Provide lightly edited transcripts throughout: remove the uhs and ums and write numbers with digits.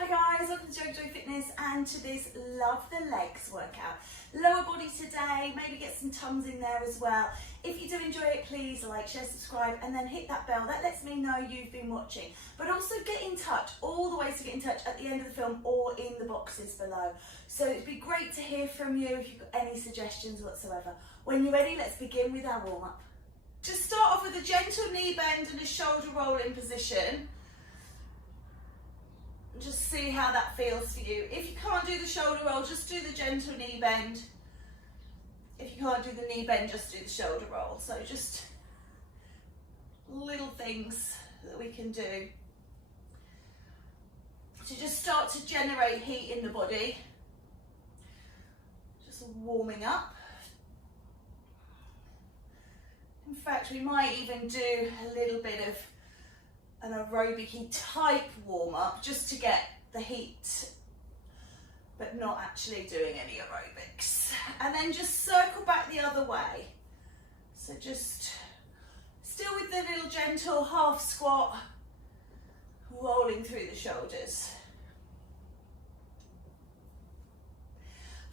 Hi guys, welcome to JoeGa Fitness and to this Love the Legs workout. Lower body today, maybe get some tums in there as well. If you do enjoy it, please like, share, subscribe and then hit that bell. That lets me know you've been watching. But also get in touch, all the ways to get in touch at the end of the film or in the boxes below. So it'd be great to hear from you if you've got any suggestions whatsoever. When you're ready, let's begin with our warm up. Just start off with a gentle knee bend and a shoulder roll in position. Just see how that feels for you. If you can't do the shoulder roll, just do the gentle knee bend. If you can't do the knee bend, just do the shoulder roll. So just little things that we can do to just start to generate heat in the body. Just warming up. In fact, we might even do a little bit of an aerobic-y type warm-up just to get the heat, but not actually doing any aerobics. And then just circle back the other way. So just still with the little gentle half squat, rolling through the shoulders.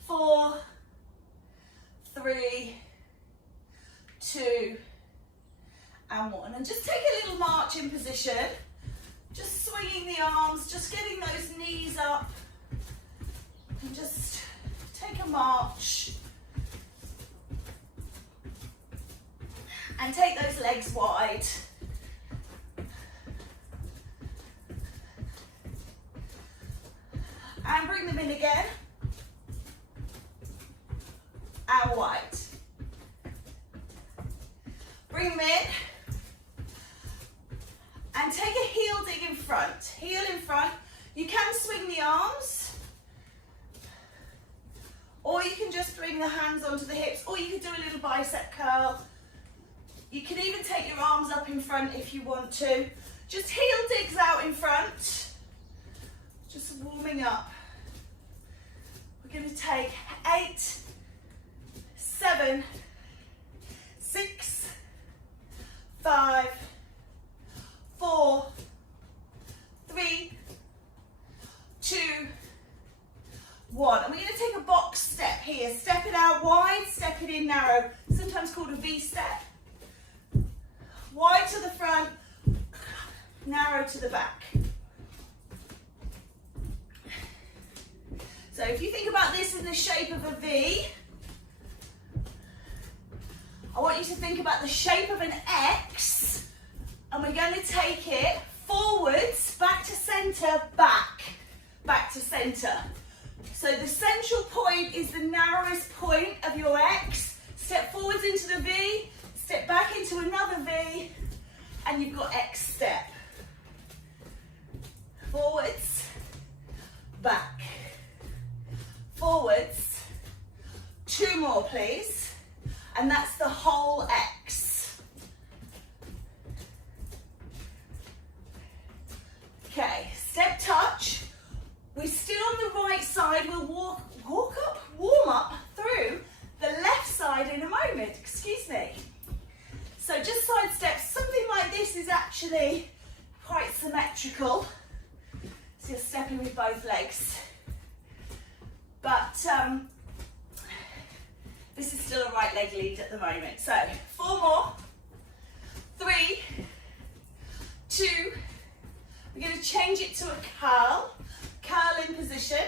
4, 3, 2, and 1. And just take a little march in position, just swinging the arms, just getting those knees up, and just take a march and take those legs wide. And bring them in again and wide. Bring them in. And take a heel dig in front. Heel in front. You can swing the arms, or you can just bring the hands onto the hips, or you could do a little bicep curl. You can even take your arms up in front if you want to. Just heel digs out in front. Just warming up. We're going to take 8, 7, 6, 5, 4, 3, 2, 1. And we're going to take a box step here. Step it out wide, step it in narrow. Sometimes called a V step. Wide to the front, narrow to the back. So if you think about this in the shape of a V, I want you to think about the shape of an X. And we're going to take it forwards, back to centre, back to centre. So the central point is the narrowest point of your X. Step forwards into the V, step back into another V, and you've got X step. Forwards, back, forwards. 2 more, please. And that's the whole X. Okay, step touch. We're still on the right side. We'll warm up through the left side in a moment. Excuse me. So just side steps. Something like this is actually quite symmetrical. So you're stepping with both legs. But this is still a right leg lead at the moment. So 4 more. 3, 2. We're going to change it to a curl. Curl in position.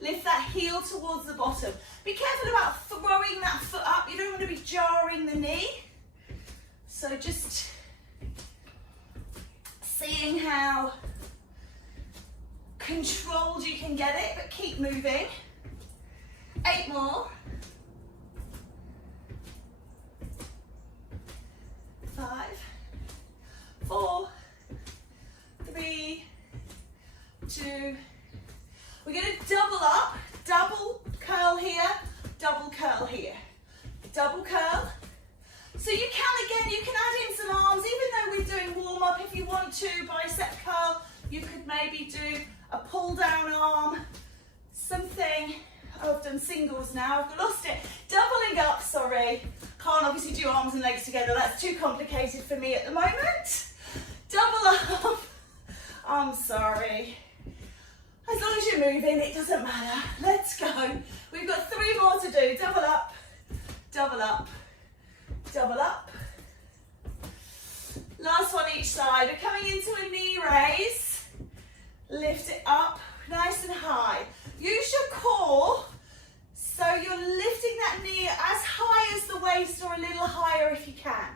Lift that heel towards the bottom. Be careful about throwing that foot up. You don't want to be jarring the knee. So just seeing how controlled you can get it, but keep moving. 8 more. 5, 4, 3, 2. We're going to double up, double curl here, double curl here, double curl. So you can, again, you can add in some arms, even though we're doing warm up. If you want to, bicep curl, you could maybe do a pull down arm, something. Oh, I've done singles now, I've lost it. Doubling up, sorry. Can't obviously do arms and legs together, that's too complicated for me at the moment. Double up, I'm sorry. As long as you're moving, it doesn't matter. Let's go. We've got 3 more to do. Double up, double up, double up. Last one each side. We're coming into a knee raise. Lift it up nice and high. Use your core so you're lifting that knee as high as the waist or a little higher if you can.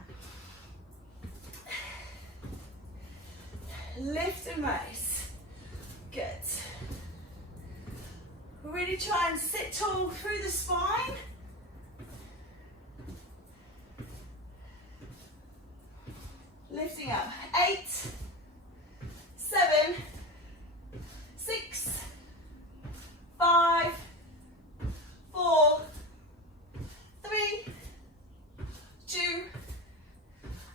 Lift and raise. Good. Really try and sit tall through the spine. Lifting up. 8, 7, 6, 5, 4, 3, 2,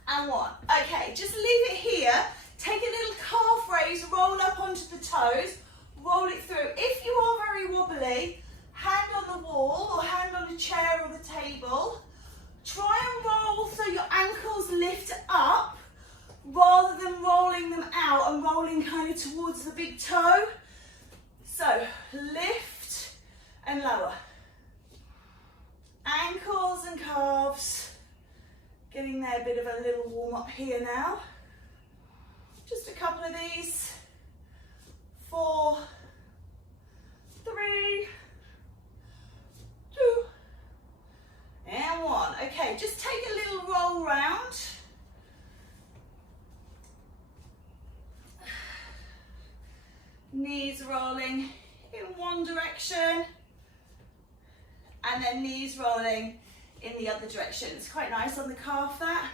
and 1. Okay, just leave it here. Take a little calf raise, roll up onto the toes, roll it through. If you are very wobbly, hand on the wall or hand on a chair or the table. Try and roll so your ankles lift up rather than rolling them out and rolling kind of towards the big toe. So lift and lower. Ankles and calves. Getting there, a bit of a little warm up here now. Just a couple of these. 4, 3, 2, and 1. Okay, just take a little roll round. Knees rolling in one direction, and then knees rolling in the other direction. It's quite nice on the calf, that.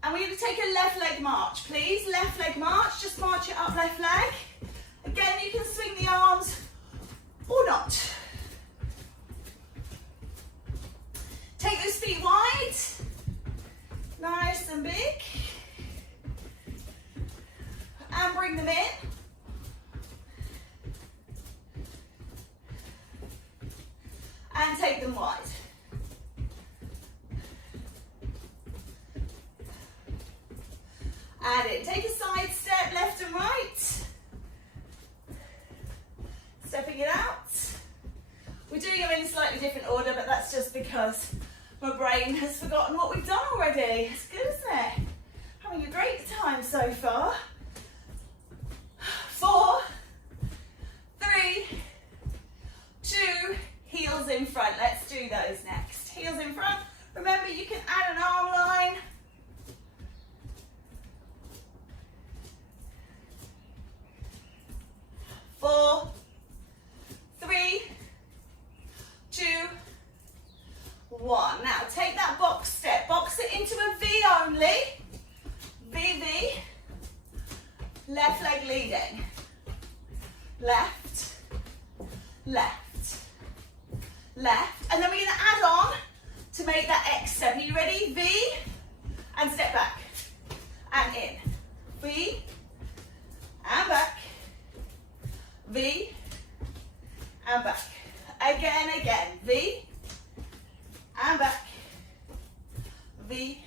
And we're going to take a left leg march, please. Left leg march, just march it up left leg. Again, you can swing the arms or not. Take those feet wide, nice and big. And bring them in. And take them wide. And in. Take a side step, left and right. Stepping it out. We're doing them in a slightly different order, but that's just because my brain has forgotten what we've done already. It's good, isn't it? Having a great time so far. 4, 3, 2, heels in front. Let's do those next. Heels in front. Remember, you can add an arm line. Four, 3, 2, 1. Now take that box step. Box it into a V only. V, V. Left leg leading. Left, left, left. And then we're going to add on to make that X step. Are you ready? V and step back. And in. V and back. V and back. Again, again. V and back. V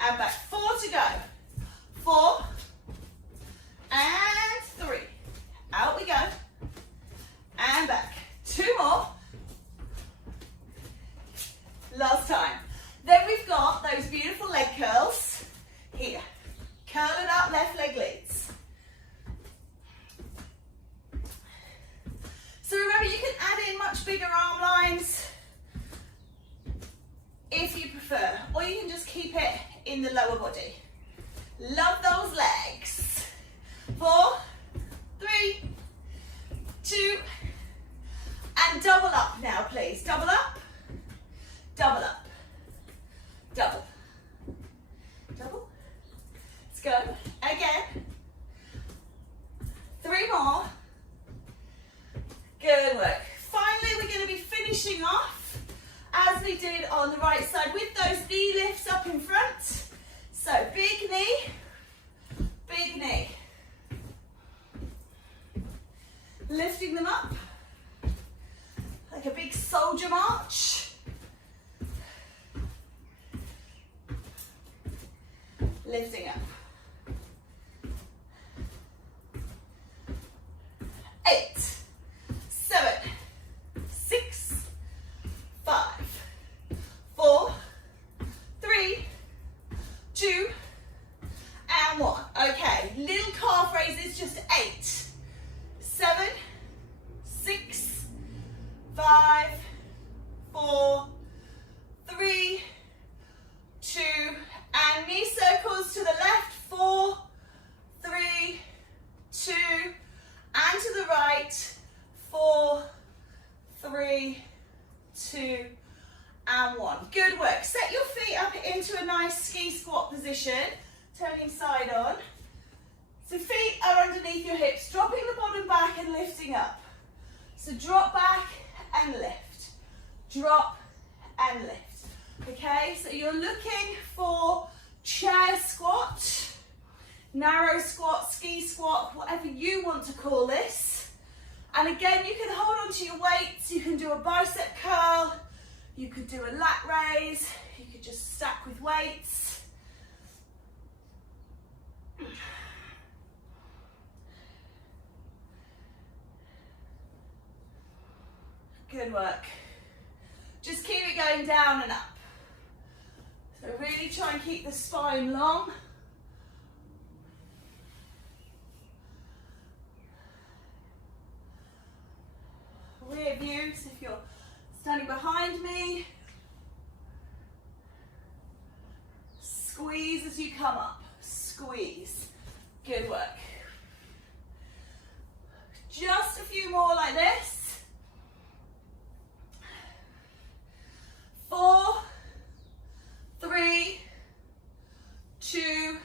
and back. 4 to go. 4 and 3. Out we go. And back. 2 more. Last time. Then we've got those beautiful leg curls here. Curl it up, left leg leads. So remember, you can add in much bigger arm lines if you prefer, or you can just keep it in the lower body. Love those legs. 4, 3, 2, and double up now, please. Double up, double up, double, double. Let's go again. 3 more. Good work. Finally, we're going to be finishing off as we did on the right side with those knee lifts up in front. So big knee, big knee. Lifting them up like a big soldier march. Lifting up. 3, 2, and 1. Good work. Set your feet up into a nice ski squat position, turning side on. So feet are underneath your hips, dropping the bottom back and lifting up. So drop back and lift. Drop and lift. Okay, so you're looking for chair squat, narrow squat, ski squat, whatever you want to call this. And again, you can hold on to your weights. You can do a bicep curl. You could do a lat raise. You could just stack with weights. Good work. Just keep it going down and up. So really try and keep the spine long. Rear views if you're standing behind me. Squeeze as you come up. Squeeze. Good work. Just a few more like this. 4, 3, 2,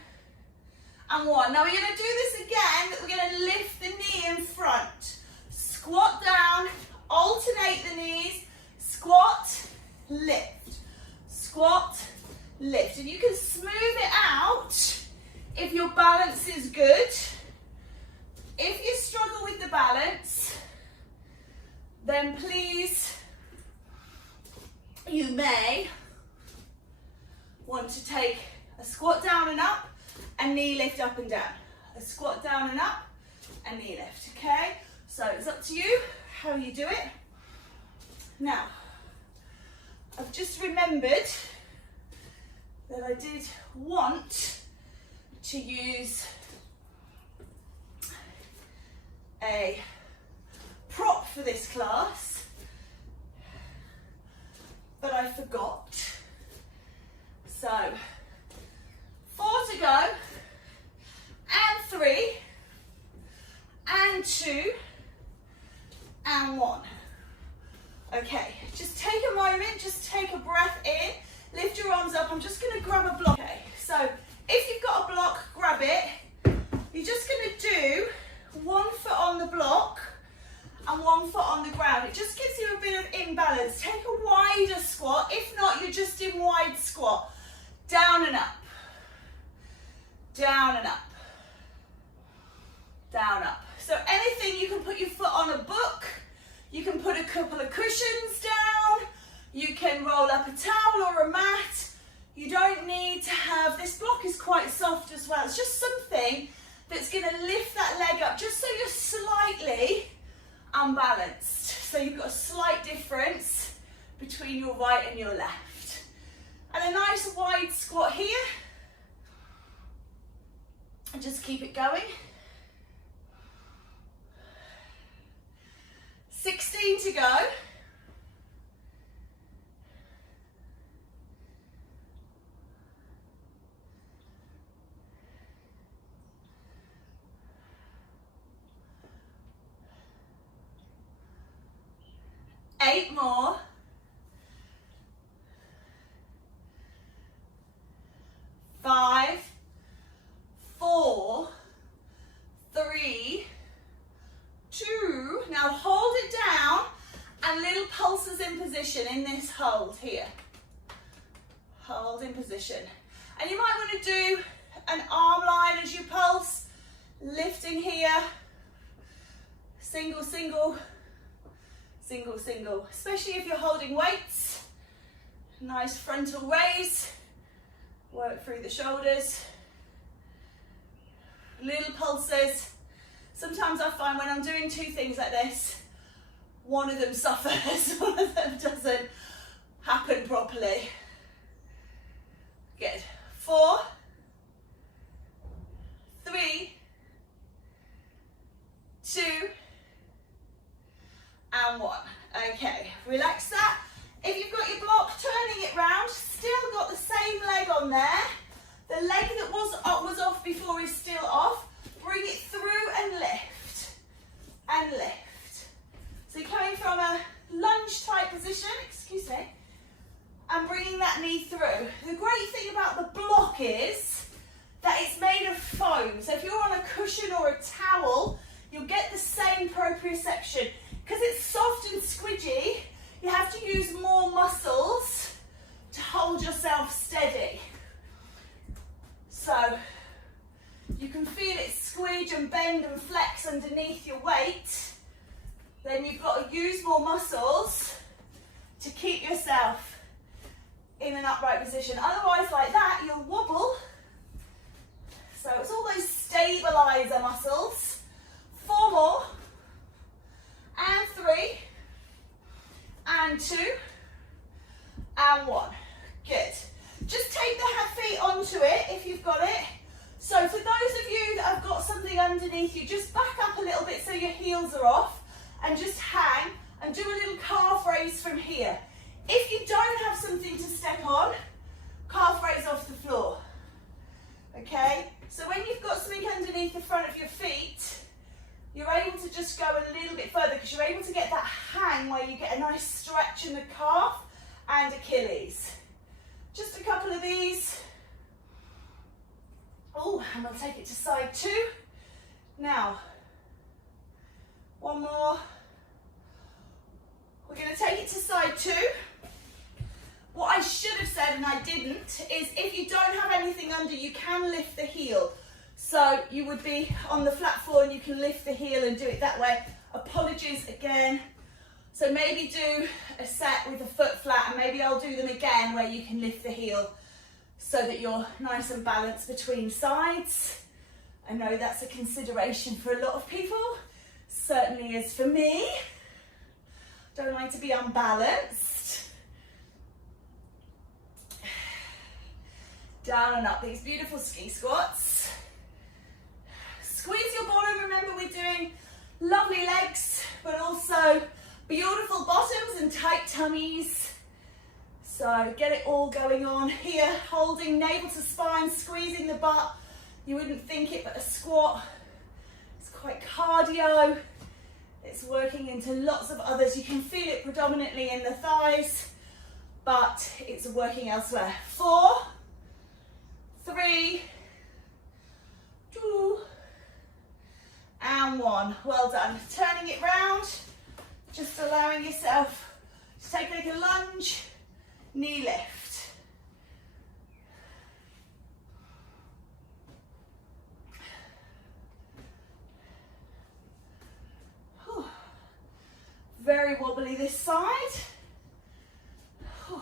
and 1. Now we're going to do this again, but we're going to lift the knee in front. Squat down, alternate the knees, squat, lift, squat, lift. And you can smooth it out if your balance is good. If you struggle with the balance, then please, you may want to take a squat down and up, and knee lift up and down. A squat down and up, and knee lift, okay? So it's up to you how you do it. Now, I've just remembered that I did want to use a prop for this class, but I forgot. So, 4 to go, and 3, and 2, and 1. Okay, just take a moment, just take a breath in, lift your arms up. I'm just going to grab a block. Okay, so if you've got a block, grab it. You're just going to do 1 foot on the block and 1 foot on the ground. It just gives you a bit of imbalance. Take a wider squat. If not, you're just in wide squat. Down and up. Down and up. Down, up. So anything, you can put your foot on a book. You can put a couple of cushions down. You can roll up a towel or a mat. You don't need to have, this block is quite soft as well. It's just something that's going to lift that leg up just so you're slightly unbalanced. So you've got a slight difference between your right and your left. And a nice wide squat here. And just keep it going. 16 to go. Eight more. 5, 4, 3, 2. Now hold it down and little pulses in position in this hold here. Hold in position. And you might want to do an arm line as you pulse, lifting here. Single, single, single, single. Especially if you're holding weights. Nice frontal raise. Work through the shoulders. Little pulses. Sometimes I find when I'm doing 2 things like this, one of them suffers, one of them doesn't happen properly. Good. 4, 3, 2, and 1. Okay, relax that. If you've got your block, turning it round, still got the same leg on there. The leg that was off before is still off. Bring it through and lift. And lift. So you're coming from a lunge type position, excuse me, and bringing that knee through. The great thing about the block is that it's made of foam. So if you're on a cushion or a towel, you'll get the same proprioception. Because it's soft and squidgy, you have to use more muscles to hold yourself steady. So you can feel it squidge and bend and flex underneath your weight. Then you've got to use more muscles to keep yourself in an upright position. Otherwise, like that, you'll wobble. So it's all those stabilizer muscles. 4 more. And 3. And 2. And 1. Good. Just take the feet onto it if you've got it. So for those of you that have got something underneath you, just back up a little bit so your heels are off and just hang and do a little calf raise from here. If you don't have something to step on, calf raise off the floor. Okay? So when you've got something underneath the front of your feet, you're able to just go a little bit further because you're able to get that hang where you get a nice stretch in the calf and Achilles. Just a couple of these. Oh, and we'll take it to side 2. Now, 1 more. We're going to take it to side 2. What I should have said, and I didn't, is if you don't have anything under, you can lift the heel. So you would be on the flat floor and you can lift the heel and do it that way. Apologies again. So maybe do a set with a foot flat, and maybe I'll do them again where you can lift the heel so that you're nice and balanced between sides. I know that's a consideration for a lot of people. Certainly is for me. Don't like to be unbalanced. Down and up, these beautiful ski squats. Squeeze your bottom. Remember, we're doing lovely legs, but also beautiful bottoms and tight tummies. So get it all going on here, holding navel to spine, squeezing the butt. You wouldn't think it, but a squat, it's quite cardio. It's working into lots of others. You can feel it predominantly in the thighs, but it's working elsewhere. 4, 3, 2, and 1. Well done. Turning it round, just allowing yourself to take like a lunge, knee lift. Whew. Very wobbly this side. Whew.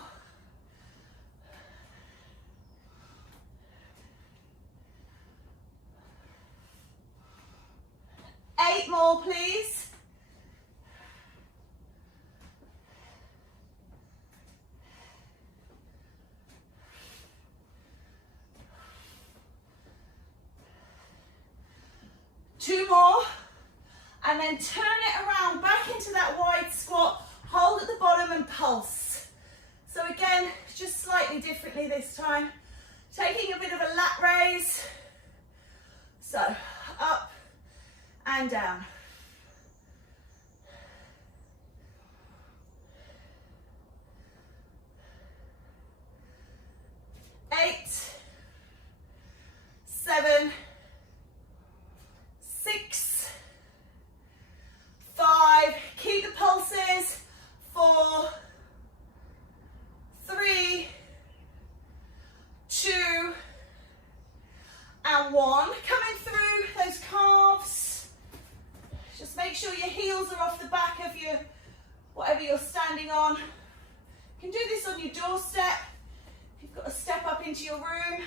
8 more, please. Two more, and then turn it around back into that wide squat, hold at the bottom and pulse. So again, just slightly differently this time, taking a bit of a lat raise. So up and down. Eight, 7, 6, 5, keep the pulses, 4, 3, 2, and 1. Coming through those calves. Just make sure your heels are off the back of your, whatever you're standing on. You can do this on your doorstep. If you've got to step up into your room.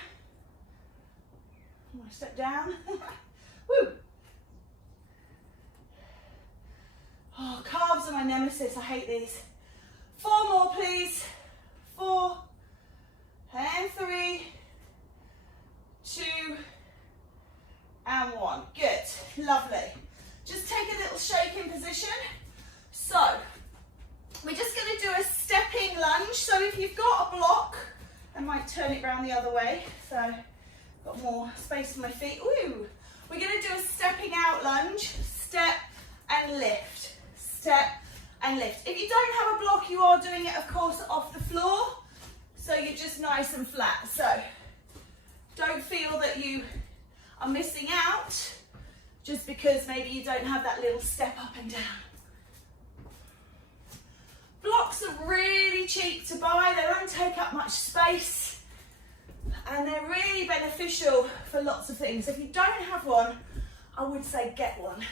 I'm going to step down. Woo. Oh, calves are my nemesis. I hate these. 4 more, please. 4, and 3, 2, and 1. Good. Lovely. Just take a little shake in position. So, we're just going to do a stepping lunge. So if you've got a block, I might turn it around the other way. So, I've got more space for my feet. Woo. We're going to do a stepping out lunge. Step and lift. Step and lift. If you don't have a block, you are doing it, of course, off the floor, so you're just nice and flat. So don't feel that you are missing out just because maybe you don't have that little step up and down. Blocks are really cheap to buy, they don't take up much space, and they're really beneficial for lots of things. If you don't have one, I would say get one.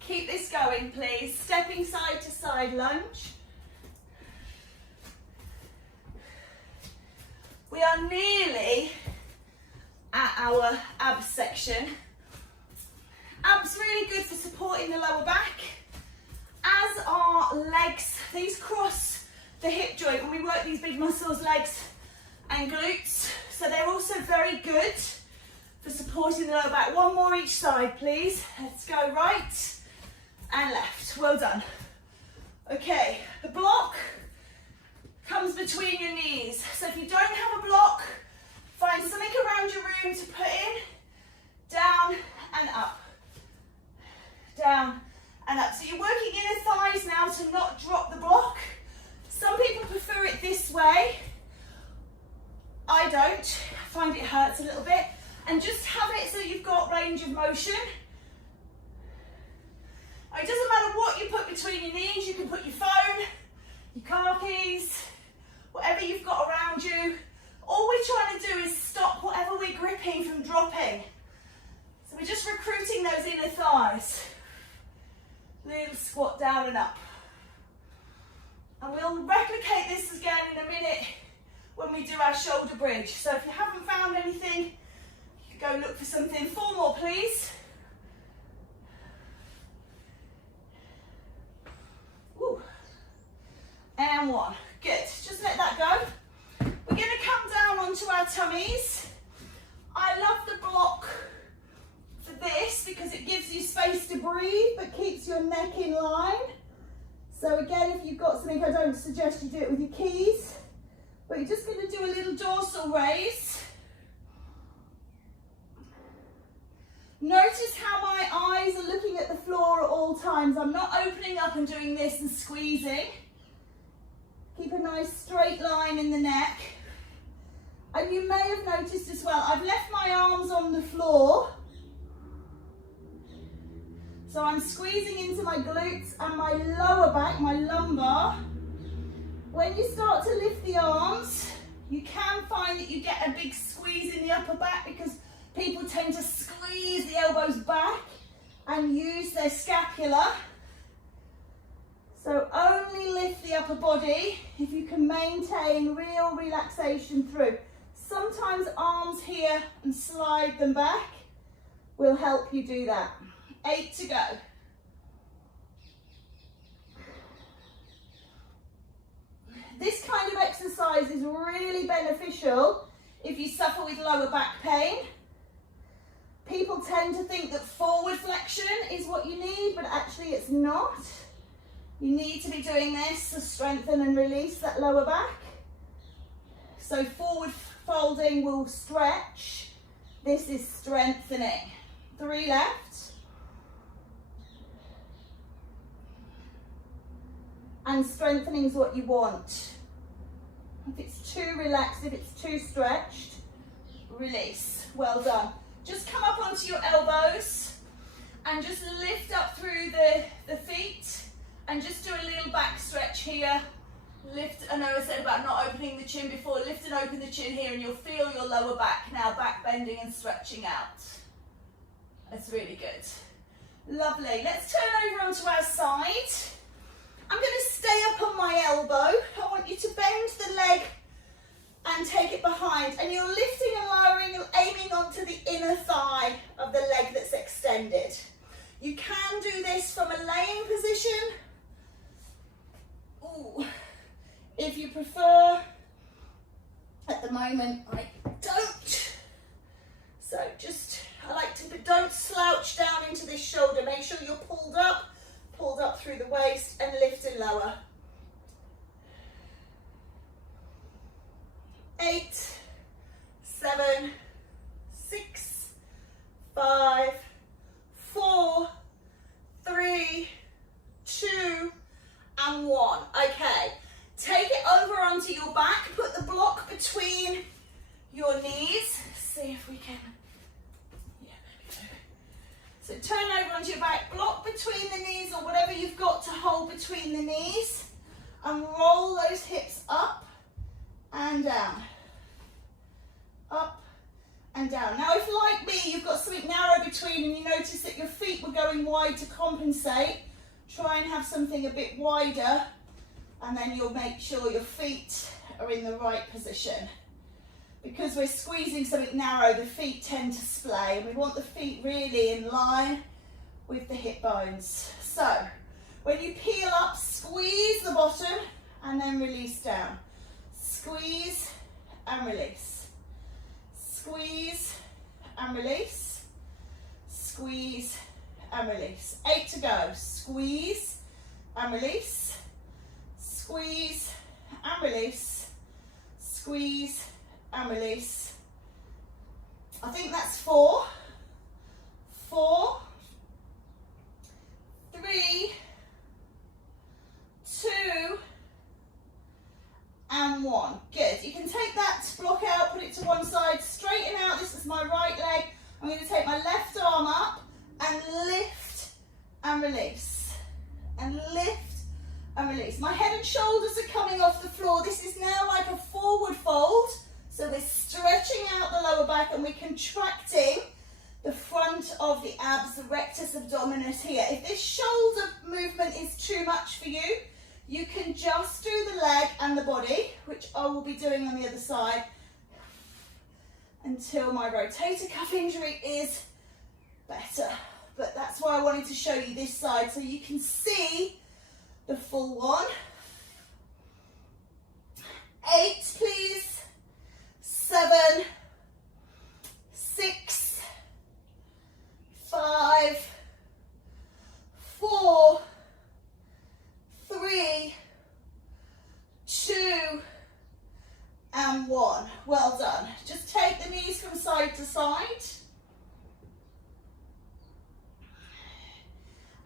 Keep this going, please. Stepping side to side lunge. We are nearly at our abs section. Abs really good for supporting the lower back, as are legs. These cross the hip joint when we work these big muscles, legs and glutes. So they're also very good for supporting the lower back. One more each side, please. Let's go right and left. Well done. Okay, the block comes between your knees. So if you don't have a block, find something around your room to put in, down and up, down and up. So you're working inner thighs now to not drop the block. Some people prefer it this way. I don't. I find it hurts a little bit. And just have it so you've got range of motion. It doesn't matter what you put between your knees. You can put your phone, your car keys, whatever you've got around you. All we're trying to do is stop whatever we're gripping from dropping. So we're just recruiting those inner thighs. Little squat down and up. And we'll replicate this again in a minute when we do our shoulder bridge. So if you haven't found anything, you can go look for something. 4 more, please. Woo. And 1. Good. Just let that go. We're going to come down onto our tummies. I love the block for this because it gives you space to breathe but keeps your neck in line. So again, if you've got something, I don't suggest you do it with your keys, but you're just going to do a little dorsal raise. Notice how my eyes are looking at the floor at all times. I'm not opening up and doing this and squeezing. Keep a nice straight line in the neck. And you may have noticed as well, I've left my arms on the floor. So I'm squeezing into my glutes and my lower back, my lumbar. When you start to lift the arms, you can find that you get a big squeeze in the upper back because people tend to squeeze the elbows back and use their scapula. So only lift the upper body if you can maintain real relaxation through. Sometimes arms here and slide them back will help you do that. 8 to go. This kind of exercise is really beneficial if you suffer with lower back pain. People tend to think that forward flexion is what you need, but actually it's not. You need to be doing this to strengthen and release that lower back. So forward folding will stretch. This is strengthening. 3 left. And strengthening is what you want. If it's too relaxed, if it's too stretched, release. Well done. Just come up onto your elbows and just lift up through the feet and just do a little back stretch here. Lift, I know I said about not opening the chin before, lift and open the chin here and you'll feel your lower back now back bending and stretching out. That's really good. Lovely. Let's turn over onto our side. I'm going to stay up on my elbow. I want you to bend the leg and take it behind. And you're lifting and lowering and aiming onto the inner thigh of the leg that's extended. You can do this from a laying position. Ooh. If you prefer, at the moment, I don't I like to, but don't slouch down into this shoulder. Make sure you're pulled up through the waist and lifting lower. 8, 7, 6, 5, 4, 3, 2, and 1. Okay, take it over onto your back. Put the block between your knees. See if we can. Yeah, there we go. So turn over onto your back, block between the knees or whatever you've got to hold between the knees, and roll those hips up and down. Up and down. Now if, like me, you've got something narrow between and you notice that your feet were going wide to compensate, try and have something a bit wider, and then you'll make sure your feet are in the right position. Because we're squeezing something narrow, the feet tend to splay, and we want the feet really in line with the hip bones. So when you peel up, squeeze the bottom and then release down. Squeeze and release. Squeeze and release. Squeeze and release. 8 to go. Squeeze and release. Squeeze and release. Squeeze and release. I think that's 4. 4, 3, 2, and 1. Good. You can take that block out, put it to one side, straighten out. This is my right leg. I'm going to take my left arm up and lift and release. And lift and release. My head and shoulders are coming off the floor. This is now like a forward fold. So we're stretching out the lower back and we're contracting the front of the abs, the rectus abdominis here. If this shoulder movement is too much for you, you can just do the leg and the body, which I will be doing on the other side until my rotator cuff injury is better. But that's why I wanted to show you this side so you can see the full one. 8, please. 7, 6, 5, 4, 3, 2, and 1. Well done. Just take the knees from side to side.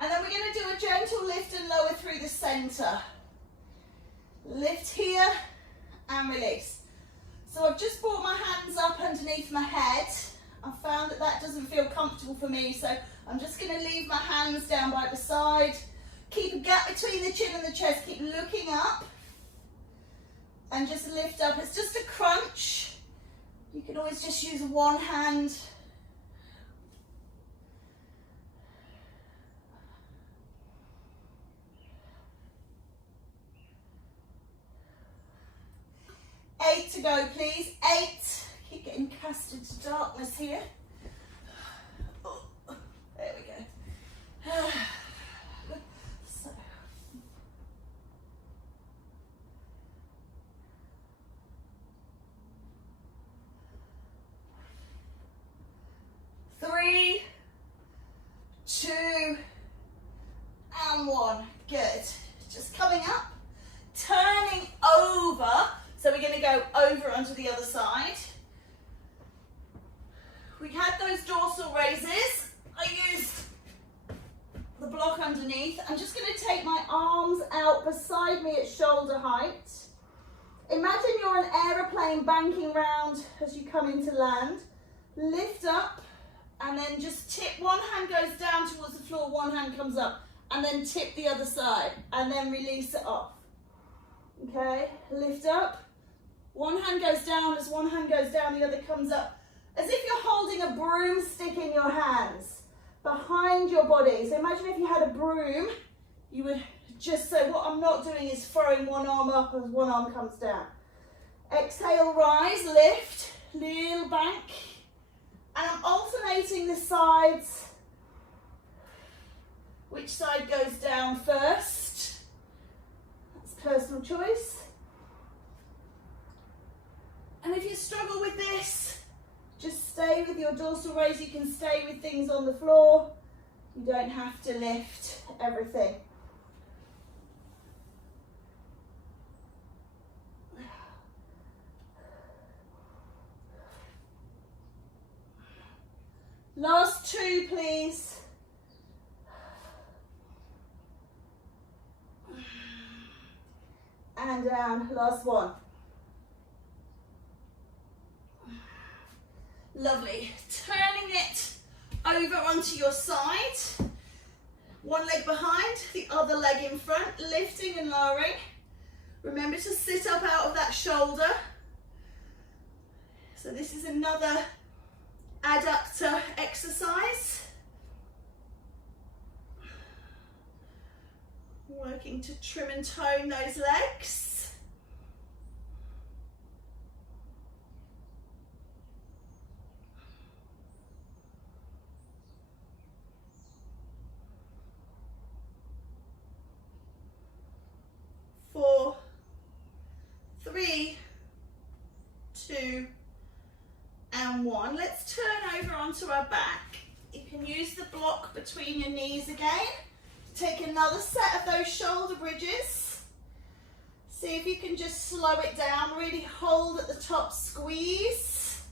And then we're going to do a gentle lift and lower through the center. Lift here and release. So I've just brought my hands up underneath my head. I found that that doesn't feel comfortable for me, so I'm just going to leave my hands down by the side. Keep a gap between the chin and the chest. Keep looking up. And just lift up. It's just a crunch. You can always just use one hand. Eight to go, please. 8. Keep getting cast into darkness here. Oh, there we go. So. 3, 2, and 1. Good. Just coming up, turning over. So we're going to go over onto the other side. We had those dorsal raises. I used the block underneath. I'm just going to take my arms out beside me at shoulder height. Imagine you're an aeroplane banking round as you come into land. Lift up and then just tip. One hand goes down towards the floor, one hand comes up, and then tip the other side and then release it off. Okay, lift up. One hand goes down, as one hand goes down, the other comes up. As if you're holding a broomstick in your hands behind your body. So imagine if you had a broom, you would just, so what I'm not doing is throwing one arm up as one arm comes down. Exhale, rise, lift, little bank. And I'm alternating the sides. Which side goes down first? That's personal choice. And if you struggle with this, just stay with your dorsal raise. You can stay with things on the floor. You don't have to lift everything. Last two, please. And down, last one. Lovely. Turning it over onto your side. One leg behind, the other leg in front, lifting and lowering. Remember to sit up out of that shoulder. So this is another adductor exercise. Working to trim and tone those legs. Four, three, two, and one. Let's turn over onto our back. You can use the block between your knees again. Take another set of those shoulder bridges. See if you can just slow it down. Really hold at the top, squeeze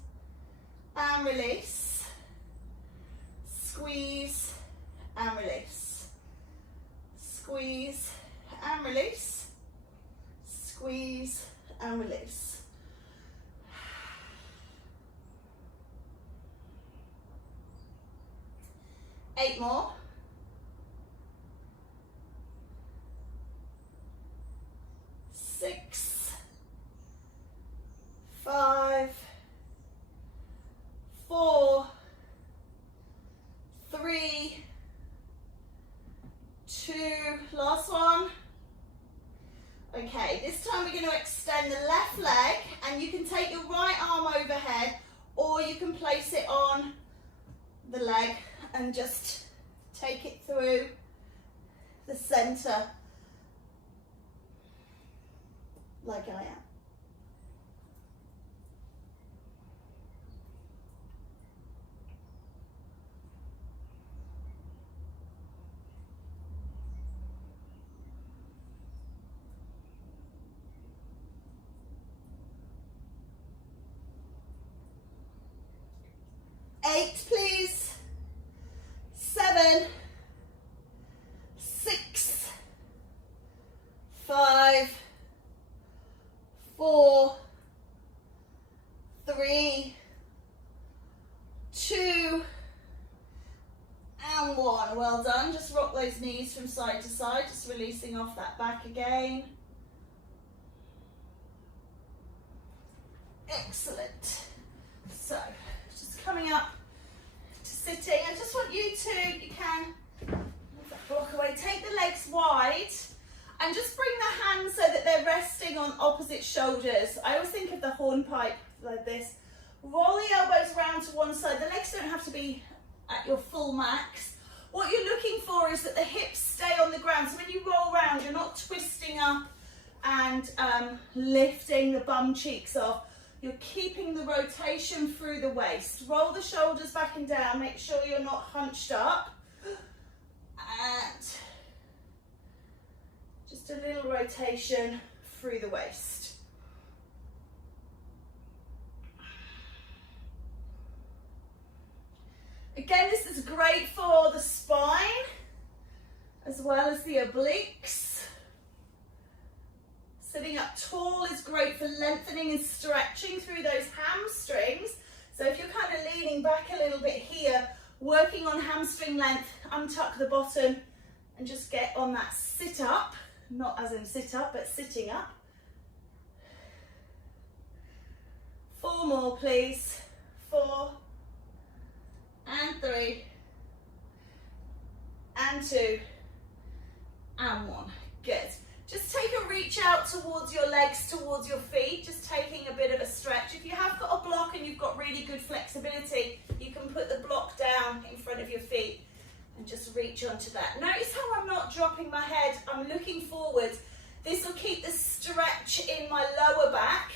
and release. Squeeze and release. Squeeze and release. Squeeze and release. Eight more. 6, 5, 4, 3, 2, last one. Okay, this time we're going to extend the left leg, and you can take your right arm overhead, or you can place it on the leg and just take it through the center like I am. Eight, please. 7, 6, 5, 4, 3, 2, and 1. Well done. Just rock those knees from side to side, just releasing off that back again. Excellent. So, just coming up to sitting. I just want you to, you can move that block away, take the legs wide. And just bring the hands so that they're resting on opposite shoulders. I always think of the hornpipe like this. Roll the elbows around to one side. The legs don't have to be at your full max. What you're looking for is that the hips stay on the ground. So when you roll around, you're not twisting up and lifting the bum cheeks off. You're keeping the rotation through the waist. Roll the shoulders back and down. Make sure you're not hunched up. And just a little rotation through the waist. Again, this is great for the spine as well as the obliques. Sitting up tall is great for lengthening and stretching through those hamstrings. So if you're kind of leaning back a little bit here, working on hamstring length, untuck the bottom and just get on that sit up. Not as in sit up, but sitting up. 4 more, please. 4, and 3, and 2, and 1. Good. Just take a reach out towards your legs, towards your feet, just taking a bit of a stretch. If you have got a block and you've got really good flexibility, you can put the block down in front of your feet and just reach onto that. Notice how I'm not dropping my head, I'm looking forward. This will keep the stretch in my lower back.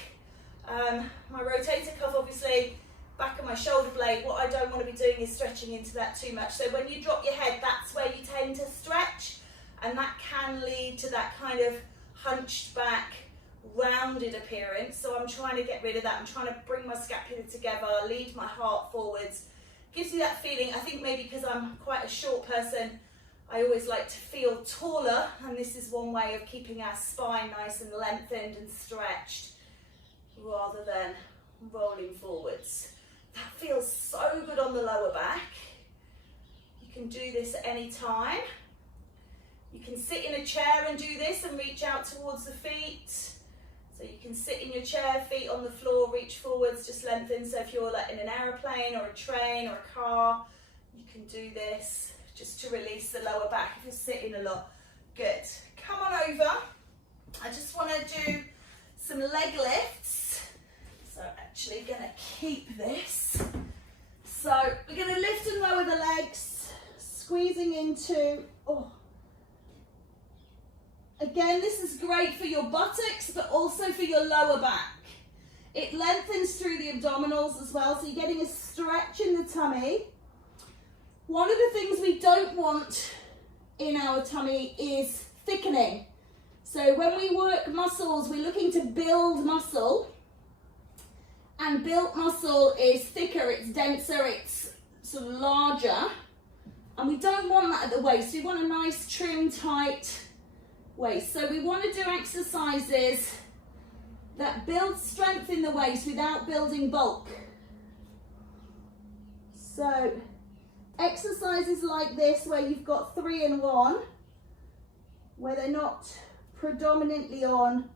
My rotator cuff, obviously, back of my shoulder blade, what I don't want to be doing is stretching into that too much. So when you drop your head, that's where you tend to stretch, and that can lead to that kind of hunched back, rounded appearance. So I'm trying to get rid of that. I'm trying to bring my scapula together, lead my heart forwards. Gives you that feeling. I think maybe because I'm quite a short person, I always like to feel taller, and this is one way of keeping our spine nice and lengthened and stretched rather than rolling forwards. That feels so good on the lower back. You can do this at any time. You can sit in a chair and do this and reach out towards the feet. So you can sit in your chair, feet on the floor, reach forwards, just lengthen. So if you're like in an aeroplane or a train or a car, you can do this just to release the lower back if you're sitting a lot. Good. Come on over. I just want to do some leg lifts. So I'm actually going to keep this. So we're going to lift and lower the legs, squeezing into, Again, this is great for your buttocks, but also for your lower back. It lengthens through the abdominals as well, so you're getting a stretch in the tummy. One of the things we don't want in our tummy is thickening. So when we work muscles, we're looking to build muscle. And built muscle is thicker, it's denser, it's sort of larger. And we don't want that at the waist. We want a nice, trim, tight waist. So we want to do exercises that build strength in the waist without building bulk. So exercises like this where you've got 3 and 1, where they're not predominantly on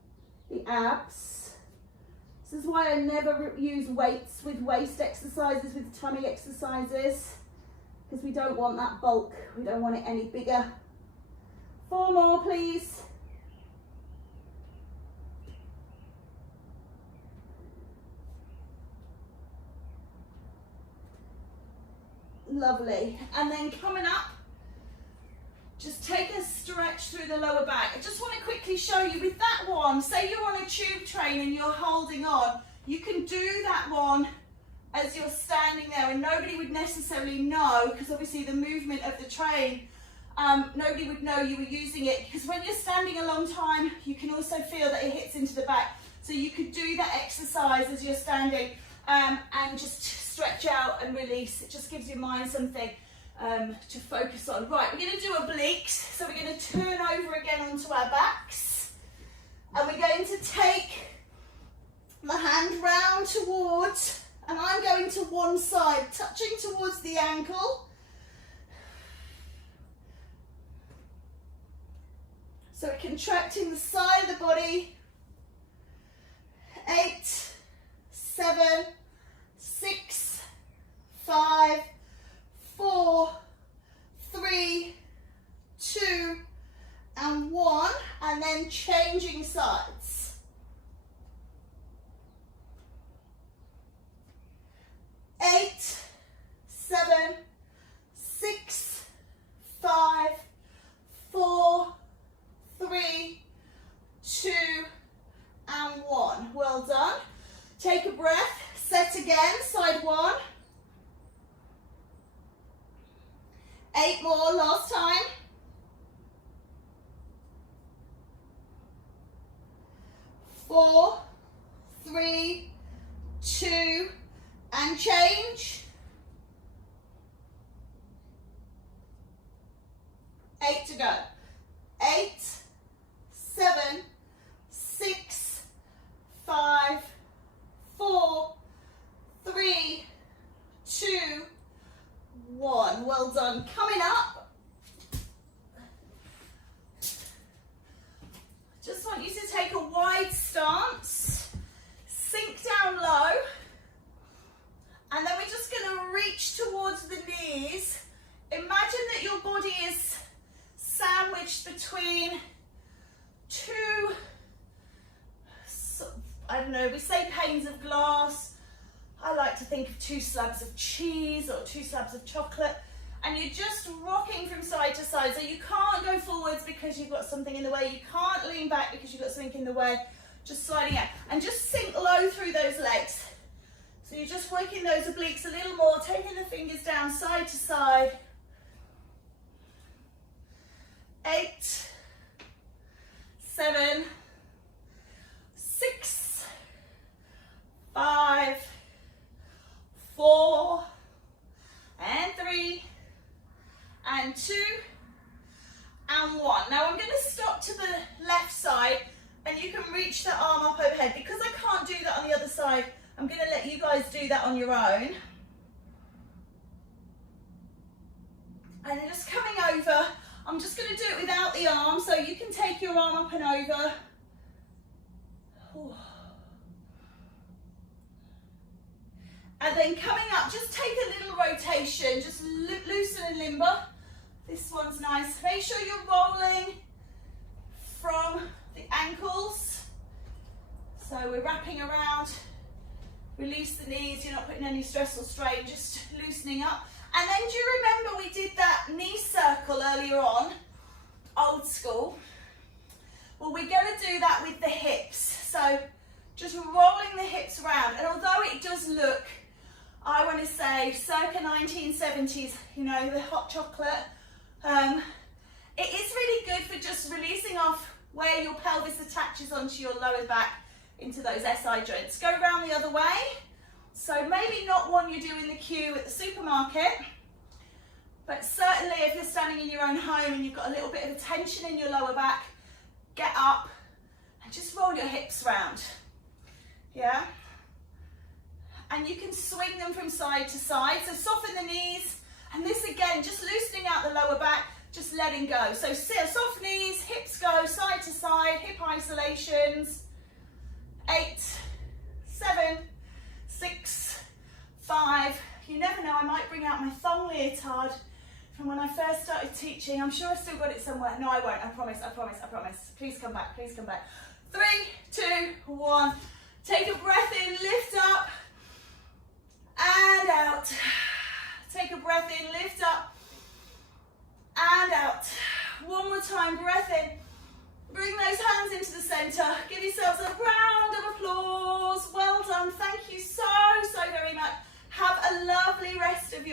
the abs. This is why I never use weights with waist exercises, with tummy exercises, because we don't want that bulk. We don't want it any bigger. 4 more, please. Lovely. And then coming up, just take a stretch through the lower back. I just want to quickly show you with that one, say you're on a tube train and you're holding on, you can do that one as you're standing there and nobody would necessarily know, because obviously the movement of the train, nobody would know you were using it, because when you're standing a long time, you can also feel that it hits into the back. So you could do that exercise as you're standing and just stretch out and release. It just gives your mind something to focus on. Right, we're going to do obliques. So we're going to turn over again onto our backs. And we're going to take my hand round towards, and I'm going to one side, touching towards the ankle. So we're contracting the side of the body. 8, 7, 6, 5, 4, 3, 2, and 1, and then changing sides. 8, 7, 6, 5, 4, 3, 2, and 1. Well done. Take a breath. Set again. Side 1. 8 more. Last time. 4, 3, 2, and change. 8 to go. 8, 7, 6, 5, 4, 3, 2, 1. Well done. Coming up, just want you to take a wide stance, sink down low, and then we're just going to reach towards the knees. Imagine that your body is sandwiched between 2, I don't know, we say panes of glass. I like to think of 2 slabs of cheese or 2 slabs of chocolate, and you're just rocking from side to side. So you can't go forwards because you've got something in the way. You can't lean back because you've got something in the way. Just sliding out, and just sink low through those legs. So you're just working those obliques a little more, taking the fingers down side to side. 8, 7, 6, 5, 4, and 3, and 2, and 1. Now I'm going to stop to the left side, and you can reach the arm up overhead. Because I can't do that on the other side, I'm going to let you guys do that on your own. And then just coming over, I'm just going to do it without the arm, so you can take your arm up and over. And then coming up, just take a little rotation, just loosen and limber. This one's nice. Make sure you're rolling from the ankles. So we're wrapping around. Release the knees, you're not putting any stress or strain, just loosening up. And then do you remember we did that knee circle earlier on, old school? Well, we're going to do that with the hips. So just rolling the hips around. And although it does look, I want to say, circa 1970s, you know, the hot chocolate, it is really good for just releasing off where your pelvis attaches onto your lower back into those SI joints. Go around the other way. So maybe not one you do in the queue at the supermarket, but certainly if you're standing in your own home and you've got a little bit of a tension in your lower back, get up and just roll your hips round. Yeah? And you can swing them from side to side. So soften the knees. And this again, just loosening out the lower back, just letting go. So soft knees, hips go side to side, hip isolations. 8, 7, 6, 5. You never know, I might bring out my thong leotard from when I first started teaching. I'm sure I've still got it somewhere. No, I won't. I promise, I promise, I promise. Please come back, please come back. 3, 2, 1. Take a breath in, lift up, and out. Take a breath in, lift up, and out. One more time, breath in. Bring those hands into the center. Give yourselves a round of applause. Well done. Thank you so very much. Have a lovely rest of your